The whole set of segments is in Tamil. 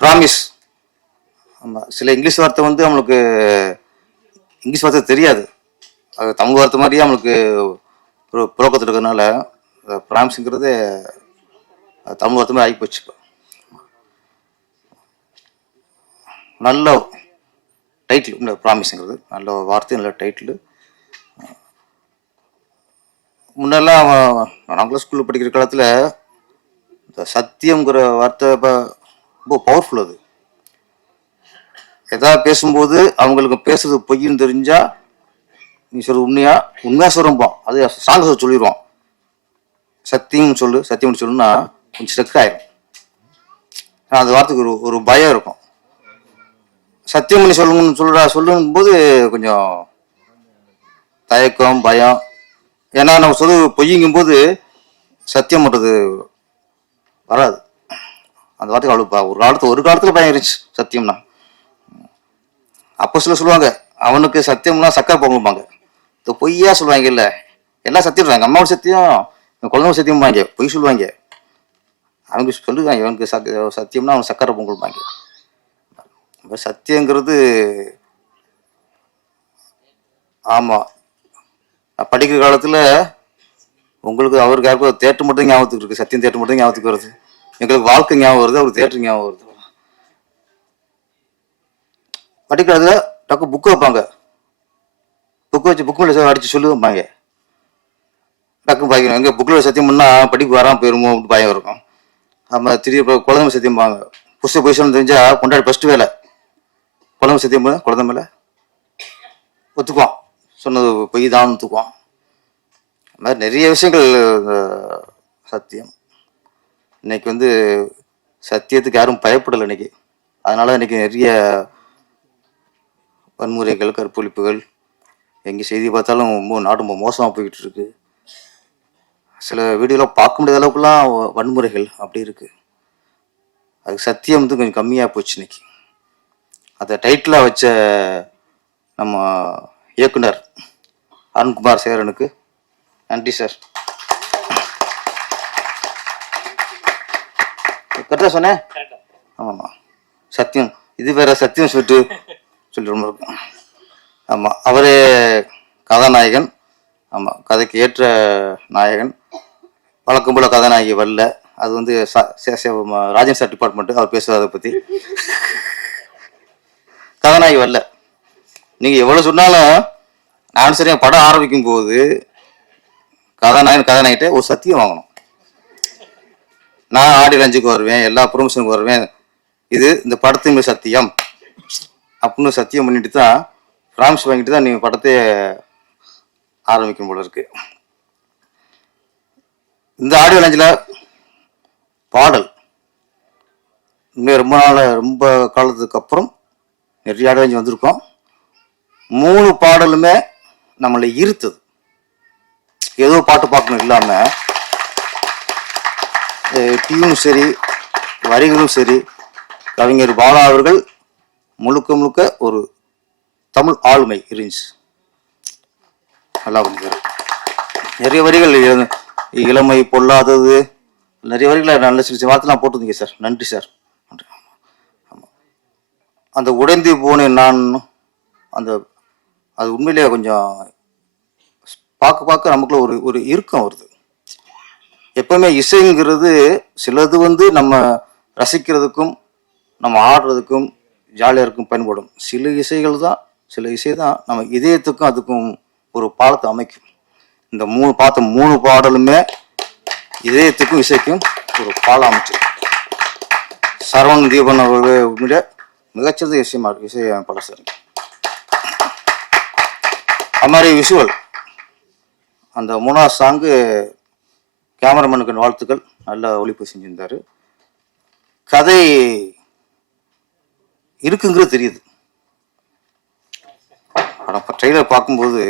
ப்ராமிஸ். ஆமாம், சில இங்கிலீஷ் வார்த்தை வந்து நம்மளுக்கு இங்கிலீஷ் வார்த்தை தெரியாது, அது தமிழ் வார்த்தை மாதிரியே நம்மளுக்கு ஒரு புழக்கத்தில் இருக்கிறதுனால ப்ராமிஸுங்கிறது தமிழ் வார்த்தை மாதிரி ஆகிப்போச்சு. இப்போ நல்ல டைட்டில் ப்ராமிஸுங்கிறது, நல்ல வார்த்தை, நல்ல டைட்டில். முன்னெல்லாம் நாங்களும் ஸ்கூலில் படிக்கிற காலத்தில் இந்த சத்தியங்கிற வார்த்தை ரொம்ப பவர்ஃபுல். அது எதாவது பேசும்போது அவங்களுக்கு பேசுறது பொய்ன்னு தெரிஞ்சா நீ சொல்ல உண்மையா சொல்லும்போம், அது சாங்க சொல்லிடுவோம். சத்தியம் சொல்லுன்னா கொஞ்சம் ஸ்ட்ரக் ஆயிரும். அந்த வார்த்தைக்கு ஒரு பயம் இருக்கும். சத்தியம் பண்ணி சொல்லும் போது கொஞ்சம் தயக்கம், பயம். ஏன்னா நம்ம பொய்யுங்கும் போது சத்தியம் பண்றது வராது. அந்த வார்த்தைக்கு அவ்வளோ ஒரு காலத்துல பயம் இருந்துச்சு சத்தியம்னா. அப்போ சொல்லுவாங்க, அவனுக்கு சத்தியம்னா சக்கரை பொங்கலும்பாங்க. இந்த பொய்யா சொல்லுவாங்க, இல்ல எல்லாம் சத்தியம் சொல்லுவாங்க. அம்மாவோட சத்தியம், குழந்தையோட சத்தியம்பாங்க, பொய் சொல்லுவாங்க. அவங்க சொல்லுவாங்க இவனுக்கு சத்தியம்னா அவன் சக்கரை பொங்கலும்பாங்க. சத்தியங்கிறது ஆமா, படிக்கிற காலத்துல உங்களுக்கு அவருக்கு யாருக்கும் தேட்டர் மட்டும் ஞாபகத்துக்கு இருக்கு, சத்தியம் தேட்டர் மட்டும் ஞாபகத்துக்கு வருது. எங்களுக்கு வாழ்க்கை ஞாபகம் வருது, அவருக்கு தேட்டர் ஞாபகம் வருது. படிக்கிறதுல டக்கு புக்கு வைப்பாங்க, புக்கு மேல அடிச்சு சொல்லுவாங்க, டக்கு பாய்க்கணும். எங்க புக்கில் சத்தியம் பண்ணா படிப்பு வராமல் போயிருமோ அப்படின்னு பயம் இருக்கும். நம்ம திடீர் குழந்தை சத்தியம்பாங்க, புஸ்தக பொசிஷன் தெரிஞ்சா கொண்டாடி ஃபர்ஸ்ட் வேலை குழந்தை சத்தியம் பண்ண குழந்தை மேல ஒத்துக்குவான், சொன்னது பொய் தான் ஒத்துக்குவான். அது மாதிரி நிறைய விஷயங்கள் சத்தியம். இன்னைக்கு சத்தியத்துக்கு யாரும் பயப்படலை இன்னைக்கு. அதனால இன்னைக்கு நிறைய வன்முறைகள், கற்பழிப்புகள், எங்கே செய்தி பார்த்தாலும் ரொம்ப நாடு ரொம்ப மோசமாக போய்கிட்டு இருக்கு. சில வீடியோலாம் பார்க்க முடியாத அளவுக்குலாம் வன்முறைகள் அப்படி இருக்கு. அதுக்கு சத்தியம் கொஞ்சம் கம்மியாக போச்சு இன்னைக்கு. அதை டைட்டிலாக வச்ச நம்ம இயக்குனர் அருண்குமார் சேரனுக்கு நன்றி சார். கரெக்டாக சொன்னேன்? ஆமாம்மா, சத்தியம் இது வேற சத்தியம் சொல்லிட்டு ரொம்ப இருக்கும். ஆமாம், அவரே கதாநாயகன். ஆமாம், கதைக்கு ஏற்ற நாயகன். வழக்கம் போல கதாநாயகி வரல, அது ராஜன் சார் டிபார்ட்மெண்ட், அவர் பேசுவார் அதை பற்றி. கதாநாயகி வரல. நீங்கள் எவ்வளோ சொன்னாலும் நான் சரியா படம் ஆரம்பிக்கும் போது கதாநாயகிட்ட ஒரு சத்தியம் வாங்கணும். நான் ஆடியோ லஞ்சுக்கு வருவேன், எல்லா ப்ரொமோஷனுக்கு வருவேன், இது இந்த படத்தின் மேல் சத்தியம் அப்படின்னு சத்தியம் பண்ணிட்டு தான், ப்ராமிஸ் வாங்கிட்டு தான் நீங்கள் படத்தை ஆரம்பிக்கும் போல இருக்கு. இந்த ஆடியோ லஞ்சில் பாடல் ரொம்ப காலத்துக்கு அப்புறம் நிறைய ஆடியோ லஞ்ச் வந்திருக்கோம். 3 பாடலுமே நம்மளை ஈர்த்தது. ஏதோ பாட்டு பார்க்கணும் இல்லாம டியூனும் சரி, வரிகளும் சரி, கவிஞர் பாலா அவர்கள் முழுக்க ஒரு தமிழ் ஆளுமை இருந்துச்சு. நல்லா பண்ணிக்காரு. நிறைய வரிகள், இளமை பொல்லாதது, நிறைய வரிகளை நல்ல சில வார்த்தைலாம் போட்டுருந்தீங்க சார், நன்றி சார். அந்த உடைந்து போனேன் நான், அது உண்மையிலேயே கொஞ்சம் பார்க்க நமக்குள்ள ஒரு இறுக்கம் வருது. எப்பவுமே இசைங்கிறது சிலது நம்ம ரசிக்கிறதுக்கும் நம்ம ஆடுறதுக்கும் ஜாலியாக இருக்கும் பயன்படும். சில இசை தான் நம்ம இதயத்துக்கும் அதுக்கும் ஒரு பாலத்தை அமைக்கும். இந்த 3 பாடலுமே இதயத்துக்கும் இசைக்கும் ஒரு பாலம் அமைச்சு. சரவணன் தீபன் அவர்கள் உண்மையிலே மிகச்சிறந்த இசையமைப்பாளர் சார். அது மாதிரி விஷுவல், அந்த 3ஆவது சாங்கு கேமராமேனுக்கு வாழ்த்துக்கள், நல்லா ஒளிப்பு செஞ்சிருந்தாரு. கதை இருக்குங்கிறது தெரியுது. ஆனால் இப்போ ட்ரெய்லர் பார்க்கும்போது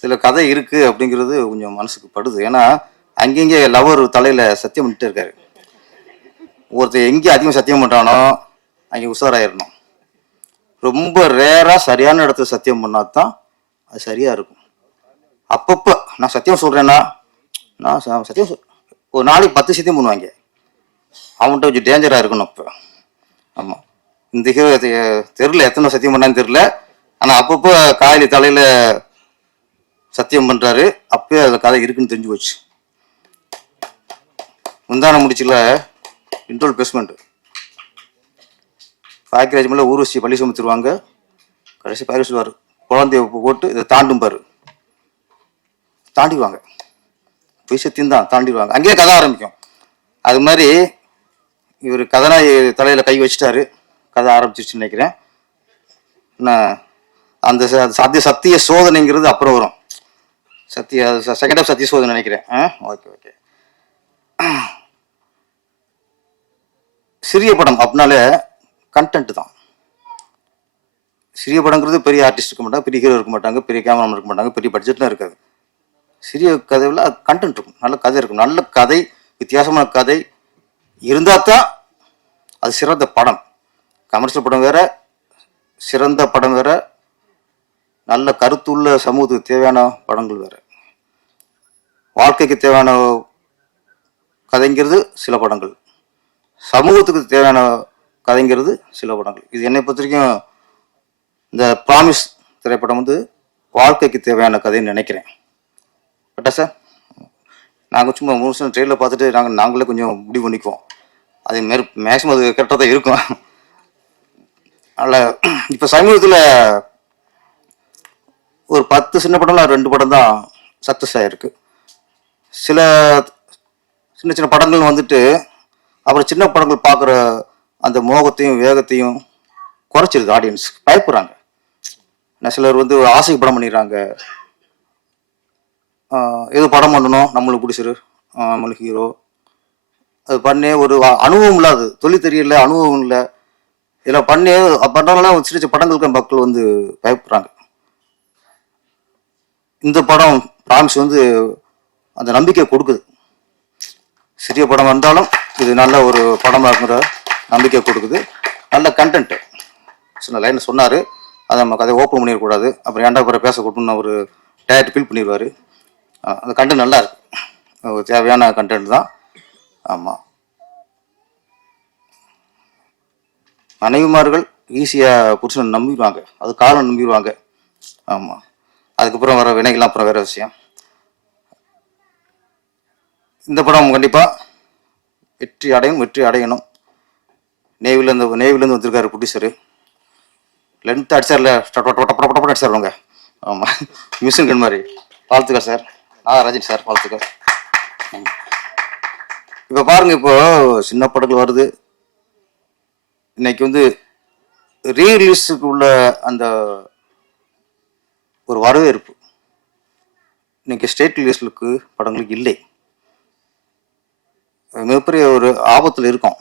சில கதை இருக்கு அப்படிங்கிறது கொஞ்சம் மனசுக்கு படுது. ஏன்னா அங்கங்கே லவர் தலையில சத்தியம் பண்ணிட்டு இருக்காரு. ஒருத்தர் எங்கே அதிகம் சத்தியம் பண்ணுறானோ அங்கே உஷாராயிடணும். ரொம்ப ரேராக சரியான இடத்துல சத்தியம் பண்ணாதான் அது சரியா இருக்கும். அப்பப்போ நான் சத்தியம் சொல்றேன்னா, நான் சத்தியம் ஒரு நாளைக்கு 10 சத்தியம் பண்ணுவாங்க. அவன்கிட்ட கொஞ்சம் டேஞ்சரா இருக்கணும். இப்போ ஆமாம். இந்த ஹீரோ தெரியல எத்தனை சத்தியம் பண்ணான்னு தெரியல. ஆனால் அப்பப்போ காயலி தலையில் சத்தியம் பண்ணுறாரு. அப்பயே அதில் கதை இருக்குன்னு தெரிஞ்சு போச்சு. முந்தான முடிச்சில் இன்ட்ரோல் பேஸ்மெண்ட் பாக்கியராஜ் மேலே ஊர்வசி பள்ளி சுமத்துருவாங்க. கடைசி பாரு சொல்லுவார், குழந்தைய போட்டு இதை தாண்டும் பாரு, தாண்டிடுவாங்க. பொய் சத்தியம் தான், தாண்டிடுவாங்க. அங்கேயே கதை ஆரம்பிக்கும். அது மாதிரி இவர் கதனாய் தலையில் கை வச்சுட்டாரு, கதை ஆரம்பிச்சிருச்சுன்னு நினைக்கிறேன். நான் அந்த சத்திய சோதனைங்கிறது அப்புறம் வரும். செகண்ட் ஆஃப் சத்திய சோதனை நினைக்கிறேன். Okay okay. சிறிய படம் அப்படின்னாலே கண்டென்ட் தான். சிறிய படங்கிறது பெரிய ஆர்டிஸ்ட் இருக்க மாட்டாங்க, பெரிய ஹீரோ இருக்க மாட்டாங்க, பெரிய கேமராமேன் இருக்க மாட்டாங்க, பெரிய பட்ஜெட்லாம் இருக்காது. சிறிய கதையில் கண்டென்ட் இருக்கும், நல்ல கதை இருக்கும். நல்ல கதை, வித்தியாசமான கதை இருந்தால் தான் அது சிறந்த படம். கமர்ஷியல் படம் வேற, சிறந்த படம் வேற, நல்ல கருத்துள்ள சமூகத்துக்கு தேவையான படங்கள் வேற. வாழ்க்கைக்கு தேவையான கதைங்கிறது சில படங்கள், சமூகத்துக்கு தேவையான கதைங்கிறது சில படங்கள். இது என்னை பொறுத்த வரைக்கும் இந்த ப்ராமிஸ் திரைப்படம் வந்து வாழ்க்கைக்கு தேவையான கதைன்னு நினைக்கிறேன். கரெக்டா சார்? நாங்கள் சும்மா முழுசும் ட்ரெயிலில் பார்த்துட்டு நாங்களே கொஞ்சம் முடிவு பண்ணிக்குவோம். அது மேக்ஸிமம் அது கரெக்டாக தான் இருக்கும். அதில் இப்போ சமீபத்தில் ஒரு 10 சின்ன படம்லாம் 2 படம் தான் சக்ஸஸ் ஆகிருக்கு. சில சின்ன சின்ன படங்கள் வந்துட்டு அப்புறம் சின்ன படங்கள் பார்க்குற அந்த மோகத்தையும் வேகத்தையும் குறைச்சிருது. ஆடியன்ஸ் பயப்படுறாங்க. சிலர் வந்து ஆசைக்கு படம் பண்ணிடுறாங்க. எது படம் பண்ணணும், நம்மளுக்கு பிடிச்சிரு, நம்மளுக்கு ஹீரோ, அது பண்ணி ஒரு அனுபவம் இல்லாது, தொழில் தெரியல, அனுபவம் இல்லை, இதில் பண்ணி பண்ணுறதுனால சின்ன சின்ன படங்களுக்கு மக்கள் வந்து பயப்படுறாங்க. இந்த படம் ப்ராமிஸ் வந்து அந்த நம்பிக்கை கொடுக்குது. சிறிய படம் வந்தாலும் இது நல்ல ஒரு படமாக இருக்கிற நம்பிக்கை கொடுக்குது. நல்ல கண்டென்ட். சின்ன லைன் சொன்னார், அதை நம்ம கதை ஓப்பன் பண்ணிடக்கூடாது, அப்புறம் ஏன்டா அப்புறம் பேச கூட்டணும்னு ஒரு டயர்ட் ஃபீல் பண்ணிடுவார். அந்த கண்டென்ட் நல்லா இருக்கு, தேவையான கண்டென்ட் தான். ஆமாம். மனைவிமார்கள் ஈஸியாக புருஷனை நம்பிடுவாங்க, அது காலம் நம்பிடுவாங்க. ஆமாம். அதுக்கப்புறம் வர வினைகள்லாம் அப்புறம் வேற விஷயம். இந்த படம் கண்டிப்பாக வெற்றி அடையணும். நேவிலேருந்து வந்திருக்காரு ப்ரொடியூசரு. லென்த் அடிச்சார்ல, அடிச்சாருவாங்க. ஆமாம், மிஷின் கன் மாதிரி. வாழ்த்துக்கள் சார். ராஜன் சார், வாழ்த்துக்கள். இப்போ பாருங்க, இப்போ சின்ன படங்கள் வருது. இன்னைக்கு வந்து ரீரிலீஸுக்கு உள்ள அந்த ஒரு வரவேற்பு இன்னைக்கு ஸ்டேட் ரிலீஸ்லுக்கு படங்களுக்கு இல்லை. மிகப்பெரிய ஒரு ஆபத்தில் இருக்கும்.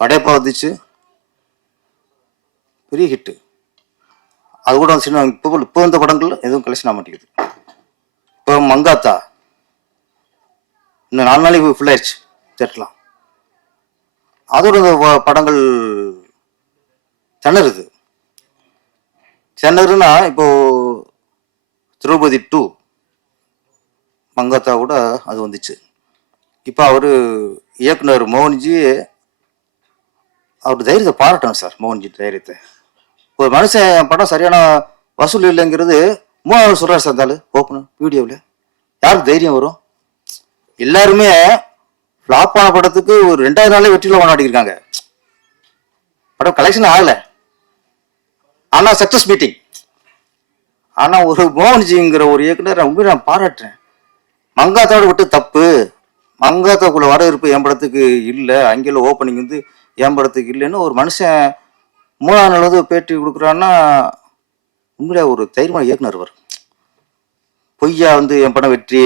படையப்பா வந்துச்சு, பெரிய ஹிட்டு. அது கூட சின்ன இப்போ இந்த படங்கள் எதுவும் கலெக்ஷன் ஆக மாட்டேங்குது. இப்போ மங்காத்தா இன்னும் 4 நாளைக்கு ஃபுல் ஆயிடுச்சு தேட்டலாம். அதோட படங்கள் திணறுனா இப்போ திரௌபதி 2 மங்காத்தா கூட அது வந்துச்சு. இப்போ அவரு இயக்குனர் மோகன்ஜி அவர் தைரியத்தை பாராட்டணும் சார். மோகன்ஜி தைரியத்தை. ஒரு மனுஷன் படம் சரியான வசூல் இல்லைங்கிறது 3 நாள் சொல்றாரு சார். இருந்தாலும் ஓப்பன் வீடியோவில் யாருக்கு தைரியம் வரும்? எல்லாருமே ஃப்ளாப் ஆன படத்துக்கு ஒரு 2வது நாளே வெற்றியில் கொண்டாடிருக்காங்க. படம் கலெக்ஷன் ஆகல, ஆனா சக்சஸ் மீட்டிங். ஆனா ஒரு மோகன்ஜிங்கிற ஒரு இயக்குனர் உண்மையை நான் பாராட்டுறேன். மங்காத்தாவோட விட்டு தப்பு. மங்காத்தாக்குள்ள வரவேற்பு என் படத்துக்கு இல்லை, அங்கேயுள்ள ஓப்பனிங் வந்து என் படத்துக்கு இல்லைன்னு ஒரு மனுஷன் 3வது நாள் வந்து பேட்டி கொடுக்குறான்னா உண்மையிலே ஒரு தைரியமான இயக்குனர் வரும். பொய்யா வந்து என் படம் வெற்றி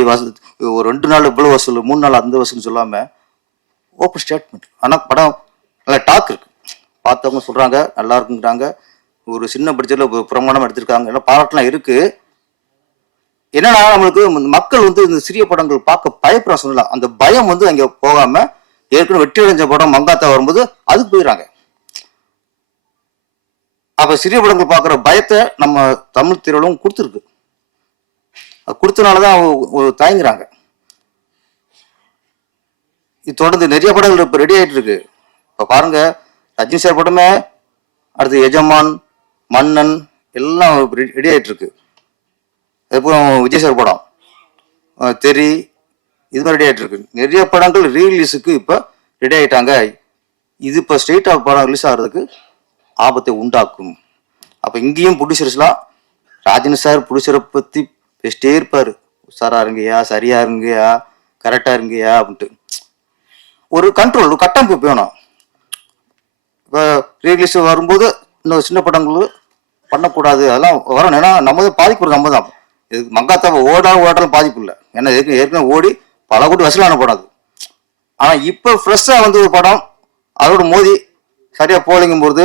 ஒரு 2 நாள் இவ்வளவு வசூல், 3 நாள் அந்த வசூல் சொல்லாம ஓப்பன் ஸ்டேட்மெண்ட். ஆனால் படம் நல்லா டாக் இருக்கு. பார்த்தவங்க சொல்றாங்க நல்லா இருக்குங்கிறாங்க. ஒரு சின்ன பட்ஜெட்ல பிரமாணம் எடுத்திருக்காங்க, எல்லாம் பாராட்டெல்லாம் இருக்கு. என்னன்னா நம்மளுக்கு மக்கள் வந்து இந்த சிறிய படங்கள் பார்க்க பயப்படுற சொல்லலாம். அந்த பயம் வந்து அங்க போகாம ஏற்கனவே வெற்றி அடைஞ்ச படம் மங்காத்தா வரும்போது அதுக்கு போயிடறாங்க. அப்ப சிறிய படங்கள் பார்க்குற பயத்தை நம்ம தமிழ் திரையுலகம் கொடுத்துருக்கு. அது கொடுத்தனாலதான் தயங்குறாங்க. இது தொடர்ந்து நிறைய படங்கள் இப்ப ரெடி ஆயிட்டு இருக்கு. இப்ப பாருங்க, ரஜினி சார் படமே அடுத்து எஜமான், மன்னன் எல்லாம் ரெடி ஆகிட்டு இருக்கு. அதுக்கப்புறம் விஜய் சார் படம் தெரி, இது மாதிரி ரெடி ஆகிட்டு இருக்கு. நிறைய படங்கள் ரீரிலீஸுக்கு இப்போ ரெடி ஆகிட்டாங்க. இது இப்போ ஸ்ட்ரெயிட் ஆஃப் படம் ரிலீஸ் ஆகிறதுக்கு ஆபத்தை உண்டாக்கும். அப்போ இங்கேயும் ப்ரொடியூசர்ஸ்லாம் ராஜன் சார் ப்ரொடியூசரை பற்றி பேசிட்டே இருப்பார். உஷாரா இருங்கயா, சரியா இருங்கயா, கரெக்டாக இருங்கயா அப்படின்ட்டு. ஒரு கண்ட்ரோல், ஒரு கட்டமைப்பு வேணும். இப்போ ரீரிலீஸ் வரும்போது இன்னும் சின்ன படங்கள் பண்ணக்கூடாது, அதெல்லாம் வரணும். ஏன்னா நம்ம பாதிப்பு நம்ம தான். இது மங்காத்தாவை ஓடாலும் பாதிப்பு இல்லை. ஏன்னா ஏற்கனவே ஓடி பல கோடி வசூலான படம் அது. ஆனால் இப்போ ஃப்ரெஷ்ஷாக வந்து ஒரு படம் அதோட மோதி சரியாக போலிங்கும் போது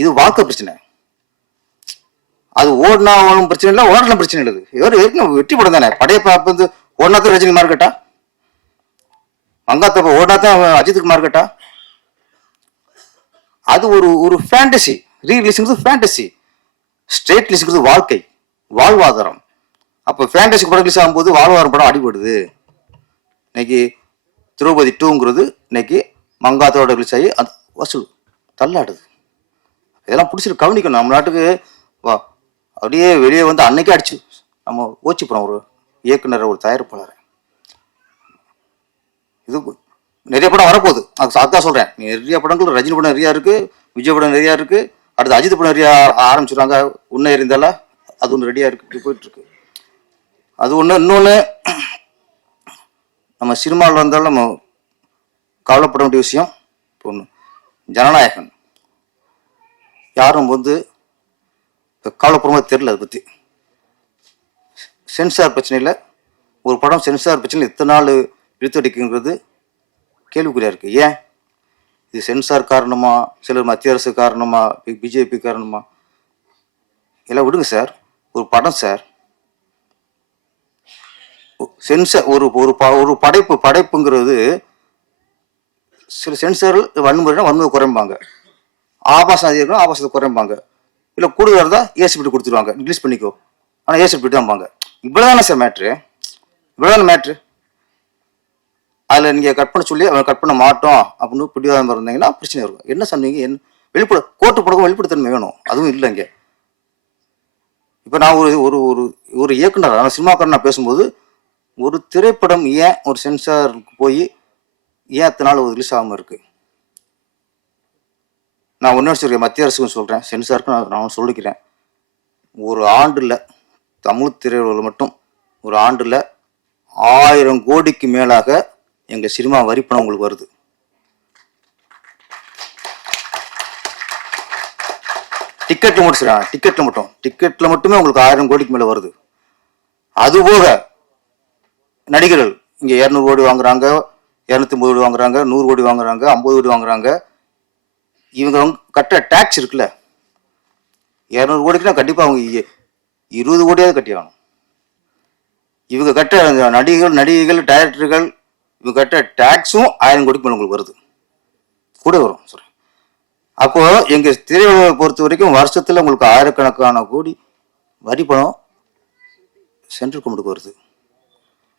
இது வாழ்க்கை பிரச்சனை. அது ஓடினா ஒன்றும் பிரச்சனை இல்லை, ஓடலாம் பிரச்சனை இல்லை. ஏற்கனவே வெற்றி படம் தானே. படையப்பா வந்து ஓடினாத்தான் ரஜினி மார்க்கெட்டா, மங்காத்தப்ப ஓடினாத்தான் அஜித்துக்கு மார்க்கெட்டா? அது ஒரு ஃபேண்டசி. ரீரிலீஸுங்கிறது ஃபேண்டசி, ஸ்ட்ரெயிட் ரிலீஸுங்கிறது வாழ்க்கை, வாழ்வாதாரம். அப்போ ஃபேண்டசி படம் ரிலீஸ் ஆகும்போது வாழ்வாதாரம் படம் அடிபடுது. இன்னைக்கு திரௌபதி 2ங்கிறது இன்னைக்கு மங்காத்தோட ரிலீஸ் ஆகி அது வசூல் தள்ளாடுது. இதெல்லாம் பிடிச்சிட்டு கவனிக்கணும். நம்ம நாட்டுக்கு அப்படியே வெளியே வந்து அன்னைக்கே அடிச்சு நம்ம ஓச்சு போகிறோம் ஒரு இயக்குனர், ஒரு தயாரிப்பாளர். இது நிறைய படம் வரப்போகுது. அதான் சொல்கிறேன், நிறைய படங்கள் ரஜினி படம் நிறையா இருக்குது, விஜய் படம் நிறையா இருக்குது, அடுத்து அஜித் படம் நிறையா ஆரம்பிச்சுருவாங்க. உன்னை இருந்தால அது ஒன்று ரெடியாக இருக்குது, இப்படி போயிட்டுருக்கு. அது ஒன்று. இன்னொன்று, நம்ம சினிமாவில் இருந்தாலும் நம்ம கவலைப்பட வேண்டிய விஷயம் இப்போ ஒன்று, ஜனநாயகன். யாரும் வந்து கவலைப்படுற மாதிரி தெரியல. அதை பற்றி சென்சார் பிரச்சனையில் ஒரு படம் சென்சார் பிரச்சனையில் இத்தனை நாள் இழுத்தடிக்குங்கிறது கேள்விக்குறியாக இருக்குது. ஏன் இது சென்சார் காரணமா, சிலர் மத்திய அரசு காரணமா, பிஜேபி காரணமா? எல்லாம் விடுங்க சார். ஒரு படம் சார், சென்சார் ஒரு படைப்புங்கிறது சில சென்சார்கள் வன்முறை குறைம்பாங்க, ஆபாசம் அதிகம் ஆபாசத்தை குறைம்பாங்க, இல்லை கூடுதலாக இருந்தால் ஏசி பிட்டு கொடுத்துருவாங்க, ரிலீஸ் பண்ணிக்கோ, ஆனால் ஏசி பிட்டு தான்பாங்க. இவ்வளோதானே சார் மேட்ரு, இவ்வளோதானே மேட்ரு. அதில் நீங்கள் கட் பண்ண சொல்லி அவன் கட் பண்ண மாட்டோம் அப்படின்னு பிடிவாதம் இருந்தீங்கன்னா பிரச்சனை இருக்கும். என்ன சொன்னீங்க? என்ன வெளிப்பட கோர்ட்டு படக்கும் வெளிப்படைத்தன்மை வேணும், அதுவும் இல்லை இங்கே. இப்போ நான் ஒரு ஒரு ஒரு இயக்குனர், ஆனால் சினிமாக்காரன் நான் பேசும்போது ஒரு திரைப்படம் ஏன் ஒரு சென்சாருக்கு போய் ஏன் அத்தனை நாள் ரிலீஸ் ஆகாமல் இருக்கு? நான் ஒன்று சொல்கிறேன், மத்திய அரசுக்கும் சொல்கிறேன், சென்சாருக்கும் நான் சொல்லிக்கிறேன். ஒரு ஆண்டில் தமிழ் திரையுலகில் மட்டும் ஒரு ஆண்டில் 1000 கோடிக்கு மேலாக எங்கள் சினிமா வரிப்பணம் உங்களுக்கு வருது. டிக்கெட்டில் மட்டும் சொல்கிறேன், டிக்கெட்டில் மட்டுமே உங்களுக்கு 1000 கோடிக்கு மேலே வருது. அதுபோக நடிகர்கள் இங்கே 200 கோடி வாங்குறாங்க, 250 கோடி வாங்குறாங்க, 100 கோடி வாங்குறாங்க, 50 கோடி வாங்குறாங்க. இவங்க கட்ட டேக்ஸ் இருக்குல்ல, 200 கோடிக்குன்னா கண்டிப்பாக அவங்க 20 கோடியாவது கட்டி ஆகணும். இவங்க கட்ட நடிகைகள் டைரக்டர்கள் இவங்க கட்ட டேக்ஸும் 1000 கோடிக்கு மேலே உங்களுக்கு வருது, கூட வரும் சொல்கிறேன். அப்போ எங்கள் திரையுலகை பொறுத்த வரைக்கும் வருஷத்தில் உங்களுக்கு ஆயிரக்கணக்கான கோடி வரி பணம் சென்ட்ரல் கவர்மெண்ட்டுக்கு வருது.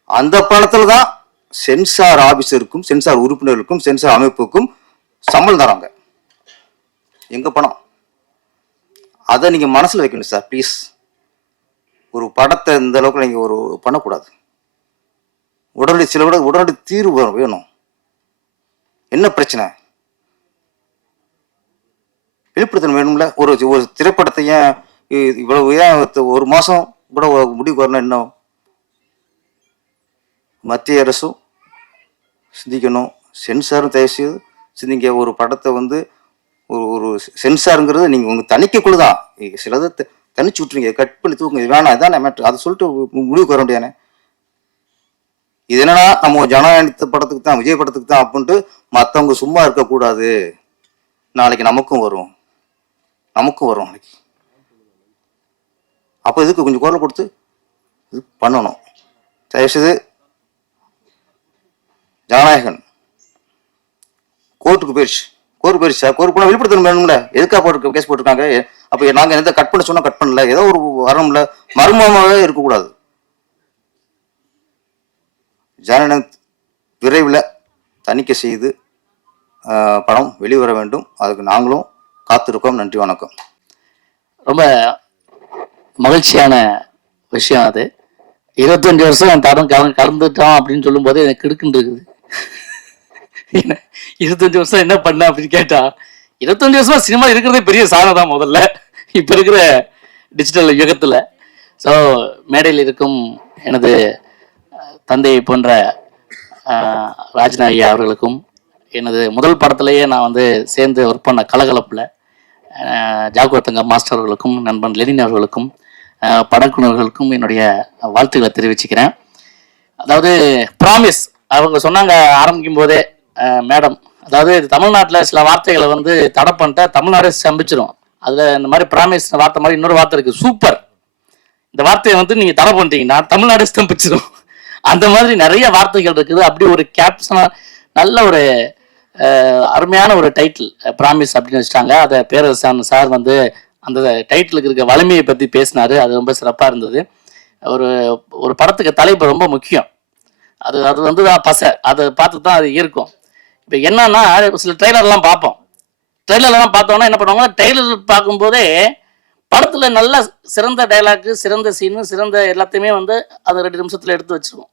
அந்த பணத்தில் தான் சென்சார் ஆபீசருக்கும், சென்சார் உறுப்பினர்களுக்கும், சென்சார் அமைப்புக்கும் சம்பளம் தராங்க. எங்க பணம்? அதை நீங்க மனசுல வைக்கணும் சார், ப்ளீஸ். ஒரு படத்தை இந்த அளவுக்கு நீங்க ஒரு பண்ணக்கூடாது. உடனடி தீர்வு வேணும். என்ன பிரச்சனை? வெளிப்படுத்தணும் வேணும்ல. ஒரு திரைப்படத்தை ஏன் இவ்வளவு ஏன் ஒரு மாசம் கூட முடிவு வரணும்? என்ன மத்திய அரசும் சிந்திக்கணும், சென்சாரும் தயவுசெய்து சிந்திங்க. ஒரு படத்தை வந்து ஒரு சென்சாருங்கிறது நீங்கள் உங்கள் தணிக்கைக்குள்ளதான். சிலதை தனிச்சு விட்டுருங்க, கட் பண்ணி தூக்குங்க, இது வேணாம், இதான் மேட்ரு, அதை சொல்லிட்டு முடிவுக்கு வர முடியானே. இது என்னன்னா நம்ம ஜனநாயக படத்துக்கு தான், விஜய் படத்துக்கு தான் அப்படின்ட்டு மற்றவங்க சும்மா இருக்கக்கூடாது. நாளைக்கு நமக்கும் வரும் நாளைக்கு. அப்போ இதுக்கு கொஞ்சம் குரல் கொடுத்து இது பண்ணணும். தயவுசெய்து ஜனநாயகன் கோர்ட்டுக்கு போயிடுச்சு சார். கோர்ட்டு போனால் வெளிப்படுத்தணும் வேணும்ல. எதுக்காக கேஸ் போட்டிருக்காங்க? அப்போ நாங்கள் எந்த கட் பண்ண சொன்னால் கட் பண்ணல, ஏதோ ஒரு வரணும்ல, மர்மமாகவே இருக்கக்கூடாது. ஜனநாயகம் விரைவில் தணிக்கை செய்து படம் வெளிவர வேண்டும். அதுக்கு நாங்களும் காத்திருக்கோம். நன்றி, வணக்கம். ரொம்ப மகிழ்ச்சியான விஷயம் அது. 25 வருஷம் தரம் கலந்துட்டோம் அப்படின்னு சொல்லும் போது எனக்கு கிடுக்குன்னு இருக்குது. 25 வருஷம் என்ன பண்ண அப்படின்னு கேட்டா, 25 வருஷமா சினிமா இருக்கிறதே பெரிய சாதனை தான் முதல்ல, இப்ப இருக்கிற டிஜிட்டல் யுகத்துல. ஸோ மேடையில் இருக்கும் எனது தந்தையை போன்ற ராஜ்னா ஐயா அவர்களுக்கும், எனது முதல் படத்திலேயே நான் வந்து சேர்ந்து ஒர்க் பண்ண கலகலப்பில் ஜாகோத்தங்க மாஸ்டர் அவர்களுக்கும், நண்பன் லெனின் அவர்களுக்கும், படக்குழுவர்களுக்கும் என்னுடைய வாழ்த்துக்களை தெரிவிச்சுக்கிறேன். அதாவது ப்ராமிஸ் அவங்க சொன்னாங்க ஆரம்பிக்கும் போதே மேடம், அதாவது தமிழ்நாட்டில் சில வார்த்தைகளை வந்து தடை பண்ணிட்டா தமிழ்நாடே சம்பிச்சிடும். அதில் இந்த மாதிரி ப்ராமிஸ் வார்த்தை மாதிரி இன்னொரு வார்த்தை இருக்குது, சூப்பர். இந்த வார்த்தையை வந்து நீங்கள் தடை பண்ணிட்டீங்கன்னா தமிழ்நாடே ஸ்தம்பிச்சிடும். அந்த மாதிரி நிறைய வார்த்தைகள் இருக்குது. அப்படி ஒரு கேப்ஷனாக நல்ல ஒரு அருமையான ஒரு டைட்டில் ப்ராமிஸ் அப்படின்னு வச்சுட்டாங்க. அதை பேரரசன் சார் வந்து அந்த டைட்டிலுக்கு இருக்க வலிமையை பற்றி பேசினாரு. அது ரொம்ப சிறப்பாக இருந்தது. ஒரு ஒரு படத்துக்கு தலைப்பு ரொம்ப முக்கியம். அது அது வந்து தான் பசை, அதை பார்த்து தான் அது இருக்கும். இப்போ என்னன்னா, சில ட்ரெய்லர்லாம் பார்ப்போம். ட்ரெய்லர்லாம் பார்த்தோன்னா என்ன பண்ணுவாங்க, ட்ரெய்லர் பார்க்கும்போதே படத்தில் நல்ல சிறந்த டைலாக்கு, சிறந்த சீனு, சிறந்த எல்லாத்தையுமே வந்து அதை 2 நிமிஷத்தில் எடுத்து வச்சிருவோம்.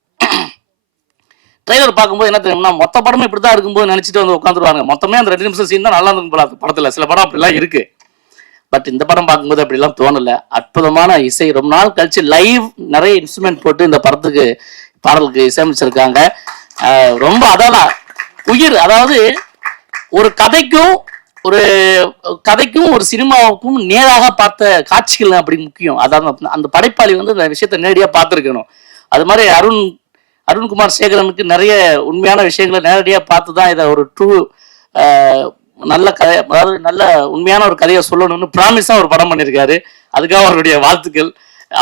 ட்ரெய்லர் பார்க்கும்போது என்ன தெரியும்னா, மொத்த படமும் இப்படி தான் இருக்கும்போது நினச்சிட்டு வந்து உட்காந்துருவாங்க. மொத்தமே அந்த 2 நிமிஷம் சீன் தான் நல்லா இருக்கும் போல படத்தில். சில படம் அப்படிலாம் இருக்கு. பட் இந்த படம் பார்க்கும்போது அப்படிலாம் தோணலை. அற்புதமான இசை, ரொம்ப நாள் கழிச்சு லைவ் நிறைய இன்ஸ்ட்ருமெண்ட் போட்டு இந்த படத்துக்கு பாடலுக்கு இசையமைச்சிருக்காங்க. ரொம்ப அதான் உயிர். அதாவது ஒரு கதைக்கும் ஒரு சினிமாவுக்கும் நேராக பார்த்த காட்சிகள் அப்படி முக்கியம். அதாவது அந்த படைப்பாளி வந்து இந்த விஷயத்த நேரடியாக பார்த்துருக்கணும். அது மாதிரி அருண்குமார் சேகரனுக்கு நிறைய உண்மையான விஷயங்களை நேரடியாக பார்த்து தான் இதை ஒரு நல்ல கதை, அதாவது நல்ல உண்மையான ஒரு கதையை சொல்லணும்னு ப்ராமிஸா ஒரு படம் பண்ணியிருக்காரு. அதுக்காக அவருடைய வாழ்த்துக்கள்.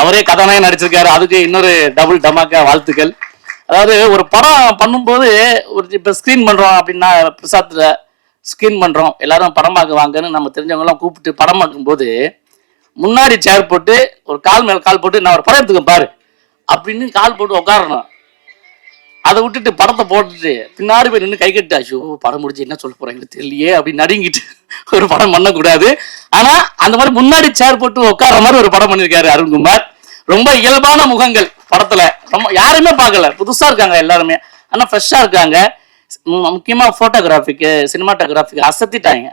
அவரே கதாநாயகன் நடிச்சிருக்காரு, அதுக்கு இன்னொரு டபுள் டமாக்கா வாழ்த்துக்கள். அதாவது ஒரு படம் பண்ணும்போது இப்போ ஸ்க்ரீன் பண்றோம் அப்படின்னா, பிரசாத்ல ஸ்க்ரீன் பண்றோம், எல்லாரும் படம் பார்க்க வாங்கன்னு நம்ம தெரிஞ்சவங்க எல்லாம் கூப்பிட்டு படம் பார்க்கும்போது முன்னாடி சேர் போட்டு ஒரு கால் மேல கால் போட்டு நான் ஒரு படம் எடுத்துக்க பாரு அப்படின்னு கால் போட்டு உட்காரணும். அதை விட்டுட்டு படத்தை போட்டுட்டு பின்னாடி போய் நின்று கை கட்டு, ஐயோ படம் முடிஞ்சு என்ன சொல்ல போறாங்க தெரியலையே அப்படின்னு நடுங்கிட்டு ஒரு படம் பண்ணக்கூடாது. ஆனா அந்த மாதிரி முன்னாடி சேர் போட்டு உட்கார மாதிரி ஒரு படம் பண்ணியிருக்காரு அருண்குமார். ரொம்ப இயல்பான முகங்கள் படத்துல, ரொம்ப யாருமே பார்க்கல, புதுசா இருக்காங்க எல்லாருமே, ஆனா ஃப்ரெஷ்ஷா இருக்காங்க. முக்கியமா போட்டோகிராஃபிக்கு, சினிமாட்டோகிராஃபிக்கு அசத்திட்டாங்க.